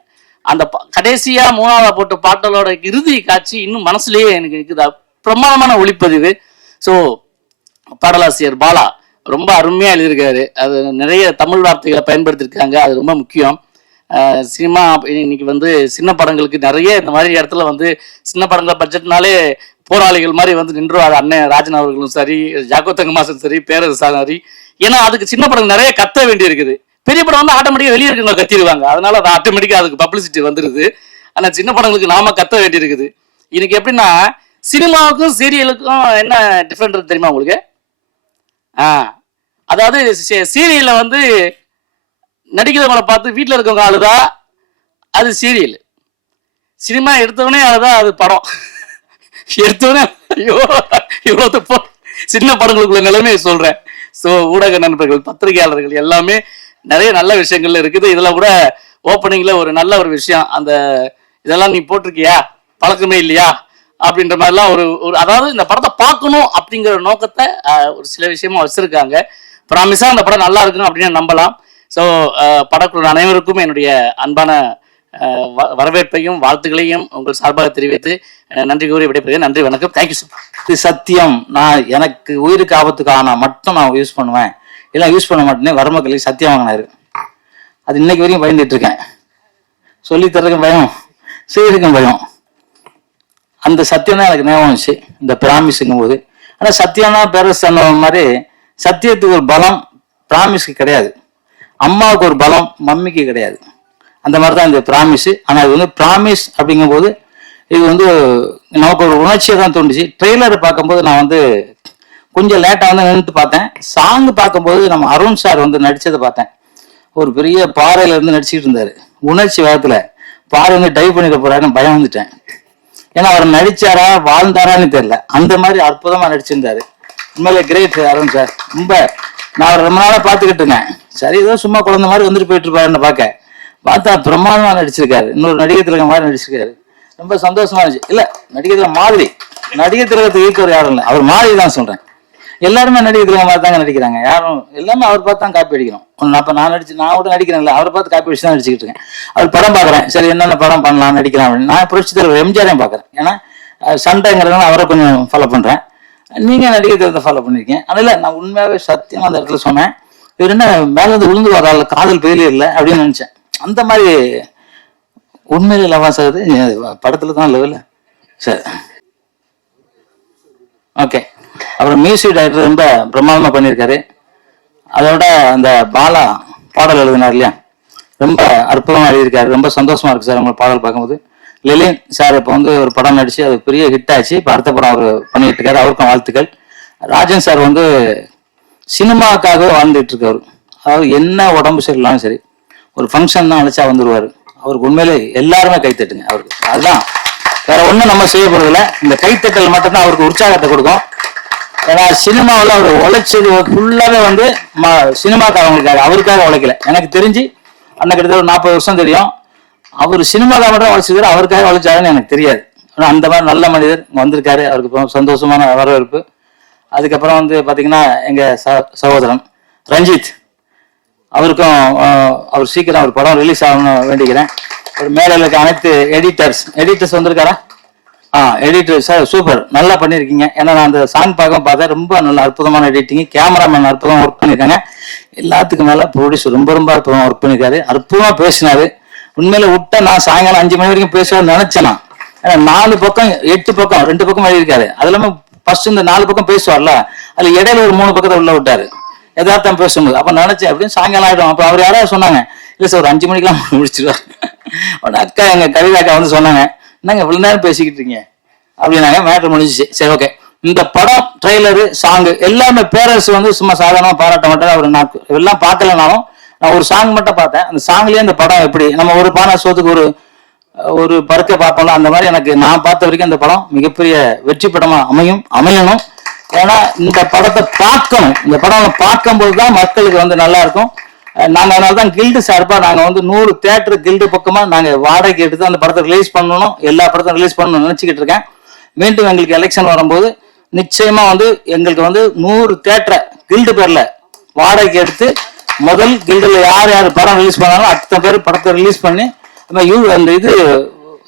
அந்த கடைசியா 3ஆவதா போட்ட பாட்டலோட இறுதி காட்சி இன்னும் மனசுலயே எனக்கு இருக்குது. பிரமாதமான ஒளிப்பதிவு. ஸோ பாடலாசிரியர் பாலா ரொம்ப அருமையா எழுதியிருக்காரு. அது நிறைய தமிழ் வார்த்தைகளை பயன்படுத்தியிருக்காங்க. அது ரொம்ப முக்கியம். சினிமா இன்னைக்கு வந்து சின்ன படங்களுக்கு நிறைய இந்த மாதிரி இடத்துல வந்து சின்ன படங்கள் பட்ஜெட்னாலே போராளிகள் மாதிரி வந்து நின்றுவாரு. அண்ணன் ராஜன் அவர்களும் சரி, ஜாகோத்தங்க மாசம் சரி, பேரரசன் சரி. ஏன்னா அதுக்கு சின்ன படம் நிறைய கத்த வேண்டி இருக்குது. பெரிய படம் வந்து ஆட்டோமேட்டிக்கா வெளியே இருக்கவங்க கத்திடுவாங்க, அதனால அது ஆட்டோமேட்டிக்கா அதுக்கு பப்ளிசிட்டி வந்துருது. ஆனா சின்ன படங்களுக்கு நாம கத்த வேண்டி இருக்குது. இன்னைக்கு எப்படின்னா, சினிமாவுக்கும் சீரியலுக்கும் என்ன டிஃபரெண்ட் தெரியுமா உங்களுக்கு? அதாவது சீரியல்ல வந்து நடிக்கிறவங்களை பார்த்து வீட்டில் இருக்கவங்க ஆளுதா அது சீரியல். சினிமா எடுத்தவனே ஆளுதான் அது படம். எடுத்தவனே ஐயோ இவ்வளவு சின்ன படங்களுக்குள்ள நிலைமையை சொல்றேன். ஸோ ஊடக நண்பர்கள், பத்திரிகையாளர்கள் எல்லாமே நிறைய நல்ல விஷயங்கள்ல இருக்குது. இதெல்லாம் கூட ஓப்பனிங்ல ஒரு நல்ல ஒரு விஷயம், அந்த இதெல்லாம் நீ போட்டிருக்கியா, பழக்கமே இல்லையா அப்படின்ற மாதிரிலாம் ஒரு அதாவது இந்த படத்தை பார்க்கணும் அப்படிங்கிற நோக்கத்தை ஒரு சில விஷயமா வச்சிருக்காங்க. ப்ராமிஸா அந்த படம் நல்லா இருக்கணும் அப்படின்னு நம்பலாம். ஸோ படக்குழு அனைவருக்கும் என்னுடைய அன்பான வரவேற்பையும் வாழ்த்துக்களையும் உங்கள் சார்பாக தெரிவித்து நன்றி கூறி விடைபெறுகிறேன். நன்றி, வணக்கம். Thank you sir. இது சத்தியம். நான் எனக்கு உயிருக்கு ஆபத்துக்கு ஆனா மட்டும் நான் யூஸ் பண்ணுவேன், இல்லை யூஸ் பண்ண மாட்டேனே. வரமக்களுக்கு சத்தியம் வாங்கினாரு. அது இன்னைக்கு வரைக்கும் பயந்துட்டு இருக்கேன். சொல்லி தர்றதுக்கும் பயம், செய்யறதுக்கும் பயம். அந்த சத்தியம் தான் எனக்கு ஞாபகம் வந்துச்சு இந்த ப்ராமிஸுங்கும் போது. ஆனால் சத்தியம்னா பேரரசு சொன்ன மாதிரி சத்தியத்துக்கு ஒரு பலம் ப்ராமிஸ்க்கு கிடையாது. அம்மாவுக்கு ஒரு பலம் மம்மிக்கு கிடையாது. அந்த மாதிரி தான் இந்த ப்ராமிஸ். ஆனால் இது வந்து ப்ராமிஸ் அப்படிங்கும் போது இது வந்து நமக்கு ஒரு உணர்ச்சியை தான் தோணுச்சு. ட்ரெய்லரை பார்க்கும்போது நான் வந்து கொஞ்சம் லேட்டாக வந்து நின்றுட்டு பார்த்தேன். சாங் பார்க்கும்போது நம்ம அருண் சார் வந்து நடித்ததை பார்த்தேன். ஒரு பெரிய பாறையில இருந்து நடிச்சுட்டு இருந்தாரு. உணர்ச்சி வேகத்தில் பாறை வந்து டைவ் பண்ணிட போறாருன்னு பயம் வந்துட்டேன். ஏன்னா அவர் நடிச்சாரா வாழ்ந்தாரான்னு தெரியல, அந்த மாதிரி அற்புதமாக நடிச்சிருந்தாரு. உண்மையிலே கிரேட் அருண் சார். ரொம்ப நான் அவர் ரொம்ப நாளாக பார்த்துக்கிட்டு இருந்தேன். சரி ஏதோ சும்மா குழந்தை மாதிரி வந்துட்டு போயிட்டு இருப்பாருன்னு பார்க்க, பார்த்தா பிரமாதமா நடிச்சிருக்காரு. இன்னொரு நடிகர் திலகம் மாதிரி நடிச்சிருக்காரு. ரொம்ப சந்தோஷமா இருந்துச்சு. இல்ல நடிகர் திலகம் மாதிரி, நடிகர் திலகத்தை ஈர்க்கவர் யாரும் இல்லை, அவர் மாதிரி தான் சொல்றேன். எல்லாருமே நடிகர் திலகம் மாதிரி தாங்க நடிக்கிறாங்க. யாரும் எல்லாமே அவர் பார்த்து தான் காப்பி அடிக்கிறோம். அப்ப நான் கூட நடிக்கிறேன்ல, அவரை பார்த்து காப்பி அடிச்சு தான் நடிச்சுக்கிட்டு இருக்கேன். அவர் படம் பாக்குறேன், சரி என்னென்ன படம் பண்ணலாம் நடிக்கலாம் அப்படின்னு. நான் புரட்சி தலைவர் எம்ஜிஆரையும் பாக்குறேன். ஏன்னா சண்டைங்கிறதுனால அவரை கொஞ்சம் ஃபாலோ பண்றேன். நீங்க நடிகர் திலகத்தை ஃபாலோ பண்ணிருக்கீங்க. அதனால நான் உண்மையாவே சத்தியமா அந்த இடத்துல சொன்னேன், இவர் என்ன மேல இருந்து விழுந்து வரால, காதல் பெயிலே இல்லை அப்படின்னு நினைச்சேன். அந்த மாதிரி உண்மையில லவாஸ் ஆகுது படத்துல தான் லெவல. சரி ஓகே. அப்புறம் மியூசிக் டைரக்டர் ரொம்ப பிரமாதமா பண்ணியிருக்காரு. அதோட அந்த பாலா பாடல் எழுதினார் இல்லையா, ரொம்ப அற்புதமா எழுதியிருக்காரு. ரொம்ப சந்தோஷமா இருக்கு சார் உங்களை பாடல் பார்க்கும்போது. லெலின் சார் இப்போ வந்து ஒரு படம் நடிச்சு அது பெரிய ஹிட் ஆச்சு. இப்போ அடுத்த படம் அவர் பண்ணிட்டு இருக்காரு, அவருக்கும் வாழ்த்துக்கள். ராஜன் சார் வந்து சினிமாவுக்காக வாழ்ந்துட்டு இருக்காரு. அதாவது என்ன உடம்பு சரியில்லாலும் சரி, ஒரு ஃபங்க்ஷன் தான் அழைச்சா வந்துருவாரு. அவருக்கு உண்மையிலே எல்லாருமே கைத்தட்டுங்க அவருக்கு. அதுதான், வேற ஒன்றும் நம்ம செய்ய போறதில்ல. இந்த கைத்தட்டல் மட்டும்தான் அவருக்கு உற்சாகத்தை கொடுக்கும். ஏன்னா சினிமாவில் அவர் உழைச்சது ஃபுல்லாவே வந்து சினிமாக்காரங்களுக்காக, அவருக்காக உழைக்கல. எனக்கு தெரிஞ்சு அன்னைக்கு கிட்டத்தட்ட ஒரு 40 வருஷம் தெரியும். அவர் சினிமாக்காக மட்டும் உழைச்சிருக்காரு, அவருக்காக உழைச்சாருன்னு எனக்கு தெரியாது. ஆனால் அந்த மாதிரி நல்ல மனிதர் வந்திருக்காரு, அவருக்கு சந்தோஷமான வரவேற்பு. அதுக்கப்புறம் வந்து பார்த்தீங்கன்னா எங்கள் சகோதரன் ரஞ்சித், அவருக்கும் அவர் சீக்கிரம் அவர் படம் ரிலீஸ் ஆகணும்னு வேண்டிக்கிறேன். ஒரு மேடையில் இருக்க அனைத்து எடிட்டர்ஸ் வந்திருக்காரா? எடிட்டர் சார் சூப்பர், நல்லா பண்ணியிருக்கீங்க. ஏன்னா நான் அந்த சாங் பார்த்தேன், ரொம்ப நல்ல அற்புதமான எடிட்டிங், கேமராமேன் அற்புதமாக ஒர்க் பண்ணியிருக்காங்க. எல்லாத்துக்கும் மேலே ப்ரொடியூசர் ரொம்ப அற்புதமாக ஒர்க் பண்ணியிருக்காரு, அற்புதமாக பேசினாரு. உண்மையில விட்டா நான் சாயங்காலம் 5 மணி வரைக்கும் பேசுவேன்னு நினைச்சேன். ஏன்னா 4 பக்கம் 8 பக்கம் 2 பக்கம் எழுதியிருக்காரு. அது இல்லாமல் ஃபர்ஸ்ட் இந்த 4 பக்கம் பேசுவார்ல, அதுல இடையில ஒரு 3 பக்கத்தை உள்ள விட்டாரு எதார்த்தம் பேசும்போது. அப்ப நினைச்சேன் அப்படின்னு சாயங்காலம் ஆயிடும். அப்ப அவர் யாராவது சொன்னாங்க, இல்ல சார் ஒரு 5 மணிக்கெல்லாம் முடிச்சிருவாரு. அக்கா எங்க கவிதா அக்கா வந்து சொன்னாங்க, என்னங்க இவ்வளவு நேரம் பேசிக்கிட்டு இருக்கீங்க அப்படின்னாங்க. மேட்டர் முடிஞ்சிச்சு. சரி ஓகே. இந்த படம் ட்ரெய்லரு சாங்கு எல்லாமே பேரரசு வந்து சும்மா சாதாரணமா பாராட்ட மாட்டாரு. அவர் நான் எல்லாம் பார்க்கலனாலும் நான் ஒரு சாங் மட்டும் பார்த்தேன். அந்த சாங்லயே இந்த படம் எப்படி நம்ம ஒரு பானை சோத்துக்கு ஒரு பருக்க பார்ப்போம்ல, அந்த மாதிரி எனக்கு நான் பார்த்த வரைக்கும் இந்த படம் மிகப்பெரிய வெற்றி படமா அமையணும். ஏன்னா இந்த படத்தை பார்க்கணும். இந்த படம் பார்க்கும்போது தான் மக்களுக்கு வந்து நல்லா இருக்கும். நாங்க அதனாலதான் கில்டு சார்பா நாங்க வந்து 100 தியேட்டர் கில்டு பக்கமா நாங்க வாடகைக்கு எடுத்து அந்த படத்தை ரிலீஸ் பண்ணணும், எல்லா படத்தையும் ரிலீஸ் பண்ணணும்னு நினைச்சுக்கிட்டு இருக்கேன். மீண்டும் எங்களுக்கு எலெக்ஷன் வரும்போது நிச்சயமா வந்து எங்களுக்கு வந்து 100 தியேட்டரை கில்டு பேர்ல வாடகைக்கு எடுத்து முதல் கில்டுல யார் யார் படம் ரிலீஸ் பண்ணாலும் அத்தனை பேர் படத்தை ரிலீஸ் பண்ணி அந்த இது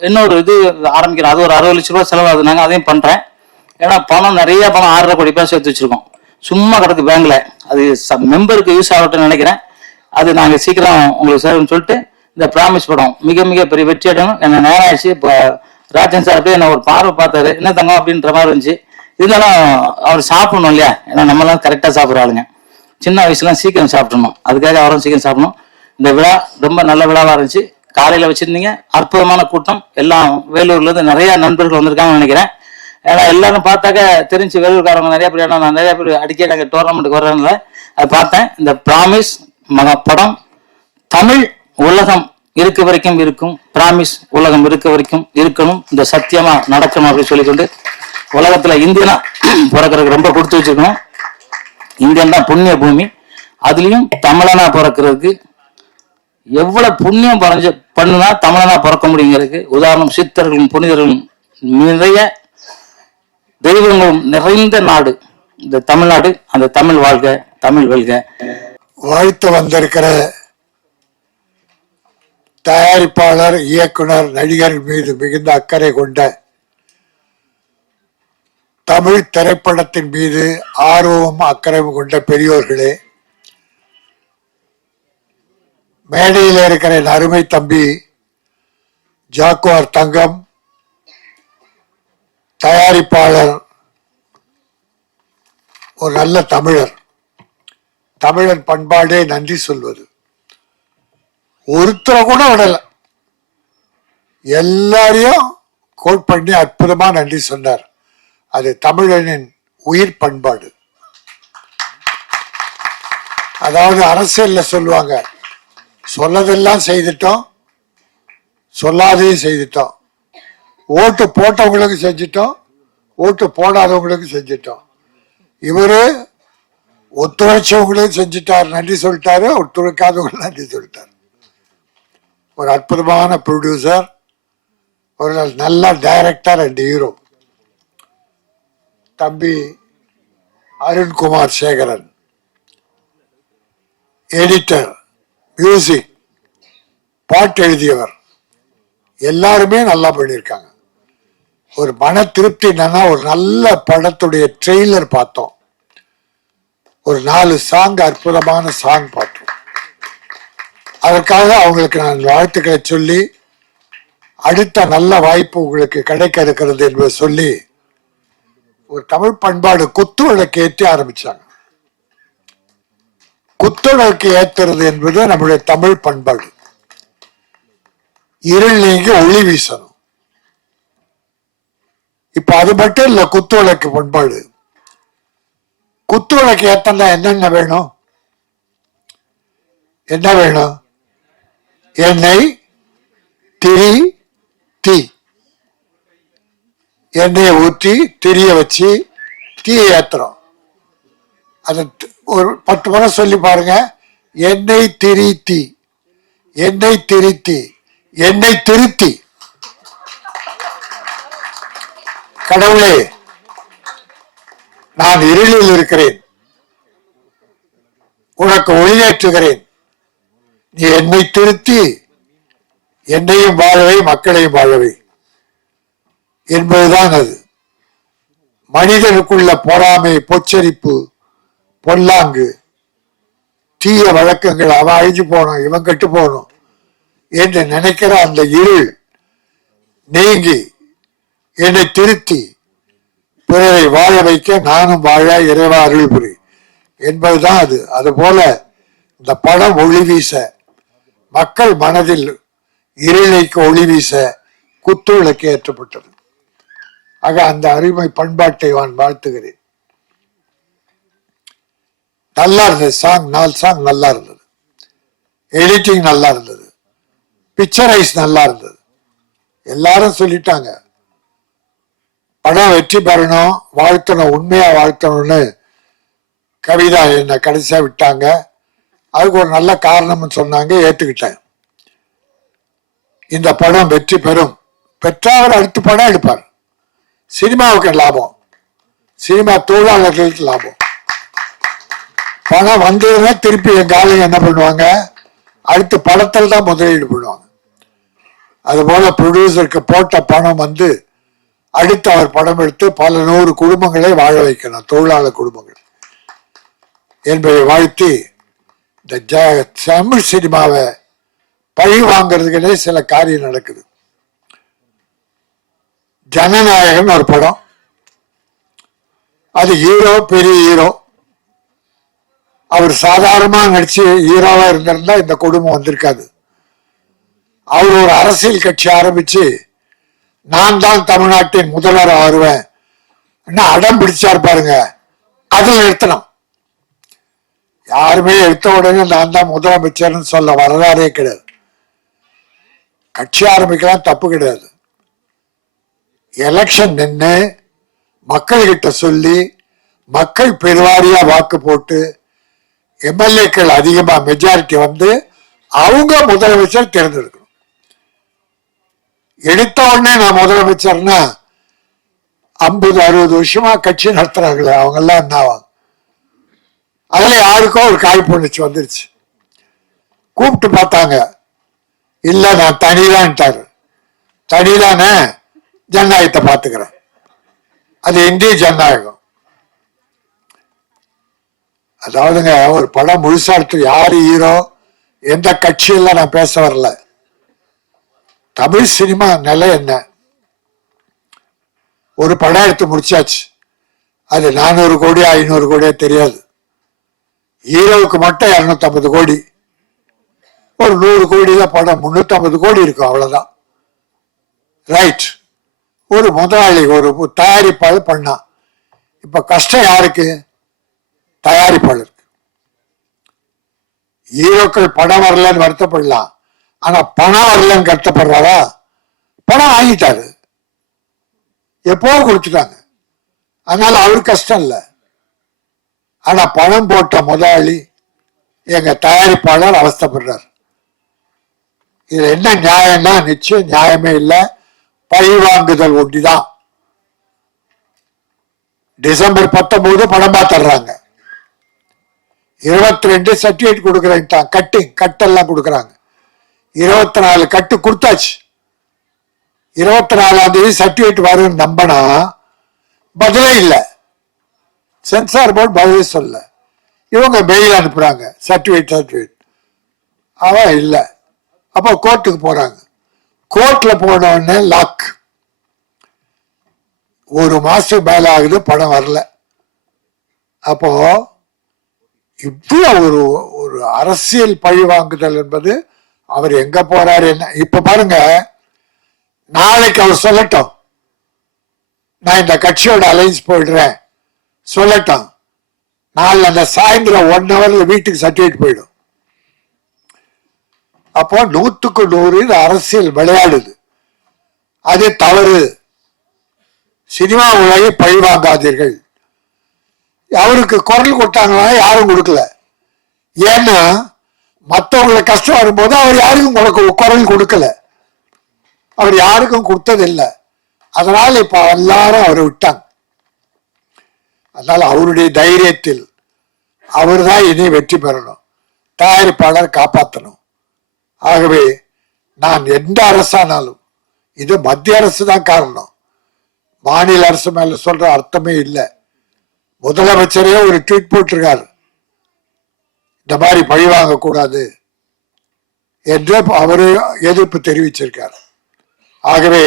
இன்னொரு இது ஆரம்பிக்கிறோம். அது ஒரு 60 லட்ச ரூபாய் செலவாகுது. நாங்க அதையும் பண்றேன். ஏன்னா பணம் நிறைய பணம் 6.5 கோடி ரூபாய் சேர்த்து வச்சிருக்கோம், சும்மா கிடக்கு பேங்க்ல. அது மெம்பருக்கு யூஸ் ஆகட்டும்னு நினைக்கிறேன். அது நாங்க சீக்கிரம் உங்களுக்கு சேரும்னு சொல்லிட்டு இந்த பிராமிஸ் படம் மிக மிக பெரிய வெற்றி அடையணும். என்ன நேரம் ஆயிடுச்சு. இப்போ ராஜன் சார் போய் என்ன ஒரு பார்வை பார்த்தாரு, என்ன தங்கம் அப்படின்ற மாதிரி இருந்துச்சு. இருந்தாலும் அவர் சாப்பிடணும் இல்லையா, ஏன்னா நம்மளாம் கரெக்டா சாப்பிட்ற ஆளுங்க. சின்ன வயசுலாம் சீக்கிரம் சாப்பிடணும், அதுக்காக அவரும் சீக்கிரம் சாப்பிடணும். இந்த விழா ரொம்ப நல்ல விழாவா இருந்துச்சு. காலையில வச்சிருந்தீங்க, அற்புதமான கூட்டம். எல்லாம் வேலூர்ல இருந்து நிறைய நண்பர்கள் வந்திருக்காங்கன்னு நினைக்கிறேன். ஏன்னா எல்லாரும் பார்த்தாக்க தெரிஞ்சு வேலூர்காரங்க நிறைய பேர். ஏன்னா நான் நிறைய பேர் அடிக்கடி நாங்கள் டோர்னமெண்ட்டுக்கு வர்றதுனால அதை பார்த்தேன். இந்த பிராமிஸ் படம் தமிழ் உலகம் இருக்க வரைக்கும் இருக்கும், பிராமிஸ் உலகம் இருக்க வரைக்கும் இருக்கணும், இந்த சத்தியமா நடக்கணும் அப்படின்னு சொல்லிக்கொண்டு, உலகத்துல இந்தியனா பிறக்கிறதுக்கு ரொம்ப கொடுத்து வச்சிருக்கணும். இந்தியன் தான் புண்ணிய பூமி. அதுலயும் தமிழனா பிறக்கிறதுக்கு எவ்வளவு புண்ணியம் பண்ணுனா தமிழனா பிறக்க முடியுங்கிறதுக்கு உதாரணம் சித்தர்களும் புனிதர்களும் நிறைய தெய்வங்களும் நிறைந்த நாடு இந்த தமிழ்நாடு. அந்த தமிழ் வாழ்க, தமிழ் வெல்க. வாழ்த்து வந்திருக்கிற தயாரிப்பாளர், இயக்குனர், நடிகர் மீது மிகுந்த அக்கறை கொண்ட, தமிழ் திரைப்படத்தின் மீது ஆர்வமும் அக்கறையும் கொண்ட பெரியோர்களே, மேடையில் இருக்கிற என் அருமை தம்பி ஜாக்குவார் தங்கம், தயாரிப்பாளர், ஒரு நல்ல தமிழர். தமிழன் பண்பாடே நன்றி சொல்வது. ஒருத்தரை கூட விடல, எல்லாரையும் கோட் பண்ணி அற்புதமா நன்றி சொன்னார். அது தமிழனின் உயிர் பண்பாடு. அதாவது அரசியல்ல சொல்லுவாங்க, சொல்லதெல்லாம் செய்துட்டோம், சொல்லாதையும் செய்துட்டோம். ஓட்டு போட்டவங்களுக்கு செஞ்சிட்டோம், ஓட்டு போடாதவங்களுக்கு செஞ்சிட்டோம். இவரு ஒத்துழைச்சவங்களையும் செஞ்சிட்டார், நன்றி சொல்லிட்டாரு. ஒத்துழைக்காதவங்களும் நன்றி சொல்லிட்டார். ஒரு அற்புதமான ப்ரொடியூசர், ஒரு நல்ல டைரக்டர் அண்ட் ஹீரோ தம்பி அருண்குமார் சேகரன். எடிட்டர், மியூசிக், பாட்டு எழுதியவர், எல்லாருமே நல்லா பண்ணியிருக்காங்க. ஒரு மன திருப்தி என்னன்னா, ஒரு நல்ல படத்துடைய ட்ரெய்லர் பார்த்தோம், ஒரு 4 சாங், அற்புதமான சாங் பார்த்தோம். அதற்காக அவங்களுக்கு நான் வாழ்த்துக்களை சொல்லி, அடுத்த நல்ல வாய்ப்பு உங்களுக்கு கிடைக்க இருக்கிறது என்பதை சொல்லி, ஒரு தமிழ் பண்பாடு குத்து விளக்கு ஏற்றி ஆரம்பிச்சாங்க. குத்து விளக்கு ஏற்றுறது என்பது நம்முடைய தமிழ் பண்பாடு. இருள் நீங்கி ஒளி வீசணும். இப்ப அது மட்டும் இல்ல குத்து விளக்கு பண்பாடு. குத்து விளக்கு ஏத்தனா என்னென்ன வேணும்? என்ன வேணும்? எண்ணெய், திரி, தீ. எண்ணெயை ஊற்றி திரிய வச்சு தீயை ஏத்துறோம். அது ஒரு 10 முறை சொல்லி பாருங்க. எண்ணெய் திரி தீ, எண்ணெய் திரித்தி, எண்ணெய் திருத்தி. கடவுளே, நான் இருளில் இருக்கிறேன், உனக்கு ஒளியேற்றுகிறேன், நீ என்னை திருத்தி என்னையும் வாழவை மக்களையும் வாழவை என்பதுதான் அது. மனிதனுக்குள்ள பொறாமை, பொச்சரிப்பு, பொல்லாங்கு, தீய வழக்கங்கள், அவன் அழிஞ்சு போகணும், இவன் கெட்டு போகணும் என்று நினைக்கிற அந்த இருள் நீங்கி என்னை திருத்தி பிறரை வாழ வைக்க நானும் வாழ இறைவா அருள் புரி என்பதுதான் அது. அதுபோல இந்த படம் ஒளி வீச, மக்கள் மனதில் இருளைக்கு ஒளி வீச குத்து விளக்கு ஏற்றப்பட்டது. ஆக அந்த அருமை பண்பாட்டை நான் வாழ்த்துகிறேன். நல்லா இருந்தது சாங், 4 சாங் நல்லா இருந்தது, எடிட்டிங் நல்லா இருந்தது, பிக்சரைஸ் நல்லா இருந்தது. எல்லாரும் சொல்லிட்டாங்க படம் வெற்றி பெறணும், வாழ்த்தணும், உண்மையா வாழ்த்தணும்னு. கவிதா என்ன கடைசியா விட்டாங்க, அதுக்கு ஒரு நல்ல காரணம்னு சொன்னாங்க, ஏத்துக்கிட்டேன். இந்த படம் வெற்றி பெறும், பெற்றால் அடுத்த படம் எடுப்பார். சினிமாவுக்கு லாபம், சினிமா தொழிலாளர்களுக்கு லாபம். பணம் வந்ததுன்னா திருப்பி எங்க ஆளுங்க என்ன பண்ணுவாங்க, அடுத்த படத்தில் தான் முதலீடு பண்ணுவாங்க. அதுபோல ப்ரொடியூசருக்கு போட்ட பணம் வந்து அடுத்து அவர் படம் எடுத்து பல 100 குடும்பங்களை வாழ வைக்கணும், தொழிலாளர் குடும்பங்கள் என்பதை வாழ்த்தி, இந்த தமிழ் சினிமாவை பழி வாங்கிறதுக்குன்னே சில காரியம் நடக்குது. ஜனநாயகன் ஒரு படம், அது ஹீரோ, பெரிய ஹீரோ, அவர் சாதாரணமா நடிச்சு ஹீரோவா இருந்திருந்தா இந்த குடும்பம் வந்திருக்காது. அவர் ஒரு அரசியல் கட்சி ஆரம்பிச்சு நான் தான் தமிழ்நாட்டின் முதல்வர் வருவேன் அடம் பிடிச்சார் பாருங்க, அதில் நிறுத்தணும். யாருமே எடுத்த உடனே நான் தான் முதலமைச்சர்னு சொல்ல வரலாறே கிடையாது. கட்சி ஆரம்பிக்கலாம், தப்பு கிடையாது. எலெக்ஷன் நின்று மக்கள்கிட்ட சொல்லி மக்கள் பெருவாரியா வாக்கு போட்டு எம்எல்ஏக்கள் அதிகமா மெஜாரிட்டி வந்து அவங்க முதலமைச்சர் தேர்ந்தெடுக்கணும். எடுத்த உடனே நான் முதலமைச்சர்னா 50-60 வருஷமா கட்சி நடத்துறாங்களே அவங்க எல்லாம் என்ன ஆவாங்க? அதுல யாருக்கோ ஒரு காழ்ப்புணர்ச்சி வந்துருச்சு. கூப்பிட்டு பார்த்தாங்க, இல்ல நான் தனிதான்ட்டாரு. தனிதானே, ஜனநாயகத்தை பார்த்துக்கிறேன். அது இந்திய ஜனநாயகம். அதாவதுங்க, ஒரு படம் முழுசா எடுத்து யாரு ஹீரோ, எந்த கட்சியெல்லாம் நான் பேச வரல. தமிழ் சினிமா நிலை என்ன? ஒரு படம் எடுத்து முடிச்சாச்சு, அது 400 கோடி 500 கோடியா தெரியாது. ஹீரோவுக்கு மட்டும் 250 கோடி, ஒரு 100 கோடியில படம் 350 கோடி இருக்கும், அவ்வளவுதான். ரைட். ஒரு முதலாளி, ஒரு தயாரிப்பாளர் பண்ணா. இப்ப கஷ்டம் யாருக்கு? தயாரிப்பாளருக்கு. ஹீரோக்கள் படம் வரலன்னு வருத்தப்படலாம், ஆனா பணம் வரலன்னு கஷ்டப்படுறாரா? பணம் வாங்கிட்டாரு, எப்போ கொடுத்துட்டாங்க, அதனால அவருக்கு கஷ்டம் இல்லை. ஆனா பணம் போட்ட முதலாளி, எங்க தயாரிப்பாளர் அவஸ்தப்படுறார். இதுல என்ன நியாயம்னா நிச்சயம் நியாயமே இல்லை. பழி வாங்குதல் ஒண்டிதான். டிசம்பர் 19 படம் பார்த்துடுறாங்க. 22 சர்டிபிகேட் கொடுக்குறேன், கட்டெல்லாம் கொடுக்குறாங்க. 24 கட்டு கொடுத்தாச்சு. 24ஆம் தேதி சர்டிபிகேட் வரும்னு நம்பினா பதிலே இல்லை. சென்சார் போர்டு பதிலே சொல்ல. இவங்க மெயில் அனுப்புறாங்க சர்டிபிகேட் அவன் இல்லை. அப்போ கோர்ட்டுக்கு போறாங்க. கோர்ட்ல போன உடனே லாக். 1 மாசம் மேல ஆகுது, படம் வரல. அப்போ இவ்வளவு ஒரு அரசியல் பழி வாங்குதல் என்பது அவர் எங்க போறாரு என்ன. இப்ப பாருங்க, நாளைக்கு அவர் சொல்லட்டும் நான் இந்த கட்சியோட அலைன்ஸ் போயிடுறேன் சொல்லட்டும். நாளை அந்த சாயந்தரம் 1 ஹவர்ல வீட்டுக்கு சர்டிபிகேட் போயிடும். அப்போ 100க்கு 100 இது அரசியல் விளையாடுது. அது தவறு. சினிமா உலகை பழி வாங்காதீர்கள். அவருக்கு குரல் கொடுத்தாங்களா? யாரும் கொடுக்கல. ஏன்னா மற்றவங்களை கஷ்டம் வரும்போது அவர் யாருக்கும் குரல் கொடுக்கல. அவர் யாருக்கும் கொடுத்ததில்லை. அதனால இப்ப எல்லாரும் அவரை விட்டாங்க. அதனால அவருடைய தைரியத்தில் அவர் தான் இனி வெற்றி பெறணும். தயாரிப்பாளர் காப்பாற்றணும். ஆகவே நான் எந்த அரசானாலும் இது மத்திய அரசு தான் காரணம். மாநில அரசு மேல சொல்ற அர்த்தமே இல்லை. முதலமைச்சரே ஒரு ட்வீட் போட்டிருக்காரு, இந்த மாதிரி பழி வாங்க கூடாது என்று அவரு எதிர்ப்பு தெரிவிச்சிருக்கார். ஆகவே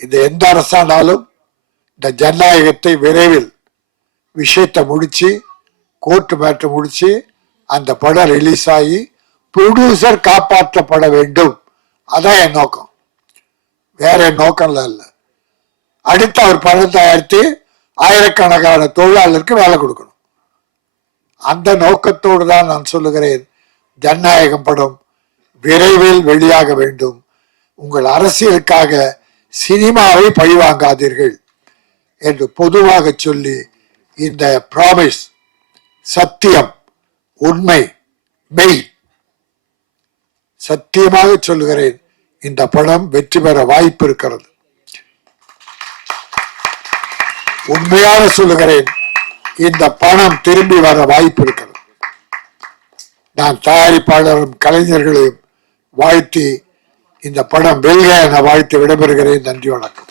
இந்த எந்த அரசானாலும் இந்த ஜனநாயகத்தை விரைவில் விஷயத்தை முடிச்சு கோர்ட் மேட்டர் முடிச்சு அந்த படம் ரிலீஸ் ஆகி ப்ரொடியூசர் காப்பாற்றப்பட வேண்டும். அதான் என் நோக்கம், வேற என் நோக்கம்லாம் இல்லை. அடுத்த அவர் படம் தயாரித்து ஆயிரக்கணக்கான தொழிலாளருக்கு வேலை கொடுக்கணும். அந்த நோக்கத்தோடு தான் நான் சொல்லுகிறேன், ஜனநாயகம் படம் விரைவில் வெளியாக வேண்டும். உங்கள் அரசியலுக்காக சினிமாவை பழிவாங்காதீர்கள் என்று பொதுவாக சொல்லி இந்த ப்ராமிஸ், சத்தியம், உண்மை, மெய், சத்தியமாக சொல்லுகிறேன், இந்த படம் வெற்றி பெற வாய்ப்பு இருக்கிறது. உண்மையாக சொல்லுகிறேன், இந்த பணம் திரும்பி வர வாய்ப்பு இருக்கிறது. நான் தயாரிப்பாளரும் கலைஞர்களையும் வாழ்த்தி இந்த படம் வெல்க என வாழ்த்து விடைபெறுகிறேன். நன்றி, வணக்கம்.